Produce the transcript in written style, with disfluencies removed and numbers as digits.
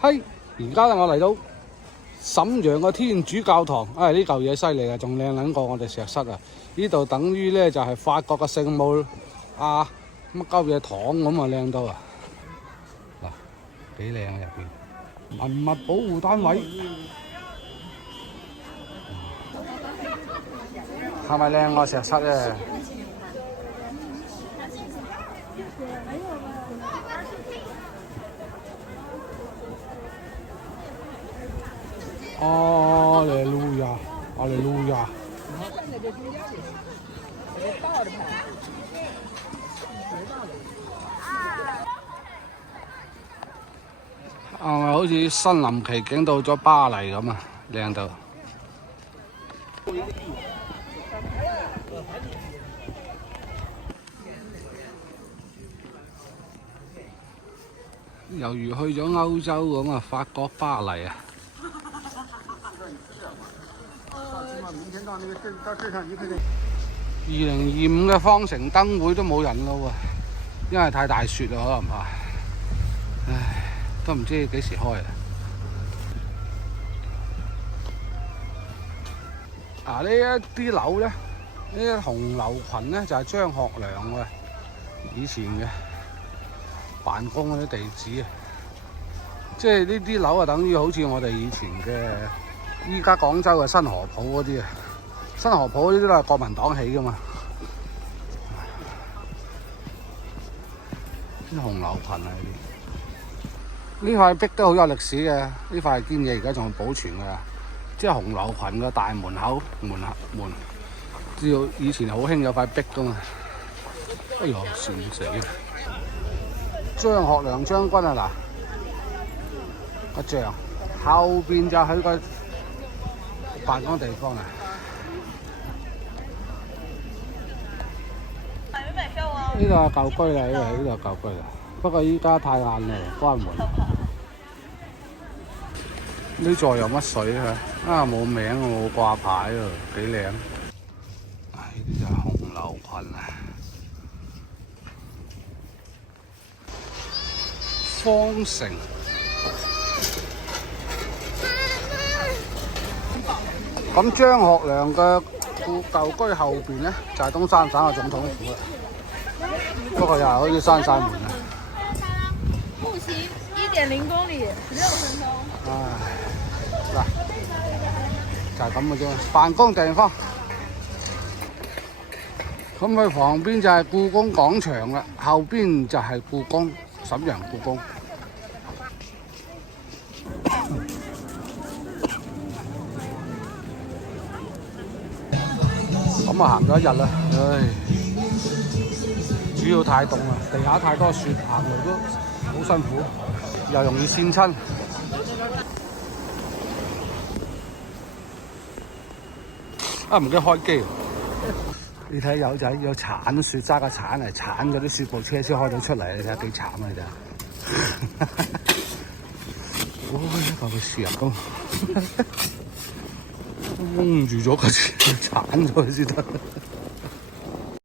係，而家我嚟到瀋陽嘅天主教堂，呢嚿嘢犀利啊，仲靚撚過我哋石室啊！呢度等於咧就係法國嘅聖母乜鳩嘢堂咁啊，靚到啊！嗱，幾靚啊入邊，文物保護單位，係咪靚啊石室咧？阿利路亞，阿利路亞。好似身臨其境到咗巴黎咁啊，靚到。猶如去咗歐洲咁啊，法國巴黎啊！2025嘅方城燈會都冇人咯喎，因為太大雪啦，可能怕。唉，都唔知幾時開啊！呢一啲樓咧，呢啲紅樓群咧就係張學良嘅以前嘅辦公嗰啲地址啊，即係呢啲樓啊，等於好似我哋以前嘅依家廣州嘅新河浦嗰啲啊，新河浦呢啲都係國民黨起噶嘛。啲紅樓群啊，呢塊壁都好有歷史嘅，呢塊堅嘢而家仲保存㗎，即係紅樓群嘅大門口門，知道以前好興有塊壁噶嘛。哎呦，笑死！張學良將軍啊，嗱個像後邊就係佢個辦公地方啊。呢度係舊居嚟嘅，呢度係舊居啦。不過依家太晏啦，關門。呢座有乜水啊？冇名冇掛牌喎，幾靚。呢啲就係紅樓群啊。方城。咁張學良嘅舊居後邊咧，就係東三省嘅總統府啦。不過又係好似閂晒門啊！步行1.0公里，16分鐘。嗱，就係咁嘅啫，辦公地方。咁佢旁邊就係故宮廣場啦，後邊就係故宮，瀋陽故宮。咁啊行咗一日啦，主要太凍啦，地下太多雪，行路都好辛苦，又容易跣親。唔記得開機。你睇友仔有鏟雪，揸個鏟嚟鏟嗰啲雪部車先開到出嚟，你睇下幾慘啊！真係。一嚿雪咁，蒙住咗個鏟咗佢先得。